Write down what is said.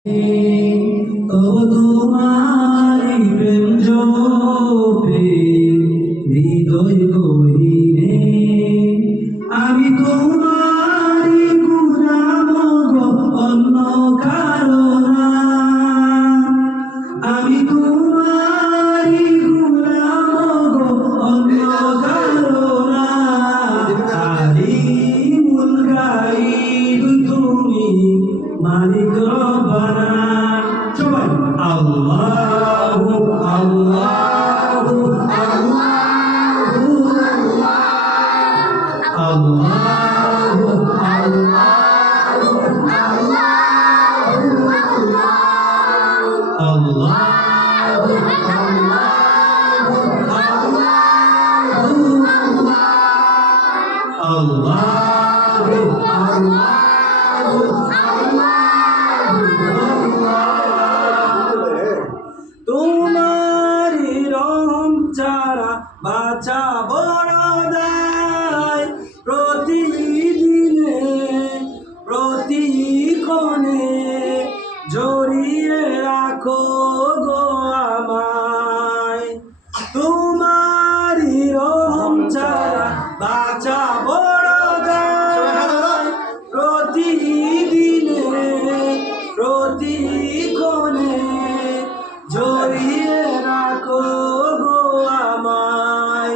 ও তোমারি প্রেম জপে হৃদয় গহীনে আমি তোমারি গুলাম গো অন্য কারো না আমি তোমারি গুলাম গো অন্য কারো না আলিমুল গায়ব তুমি মালিক রব্বানা সবাই আল্লাহু আল্লাহু আল্লাহু আল্লাহু আল্লাহু আল্লাহু তোমারি রহম ছাড়া বাঁচা বড় দায় প্রতিদিনে প্রতিক্ষণে জড়িয়ে রাখো গো আমায় তোমারি রহম ছাড়া বাঁচা বড় দায় প্রতিদিনে প্রতিক্ষণে জড়িয়ে রাখো গো আমায়।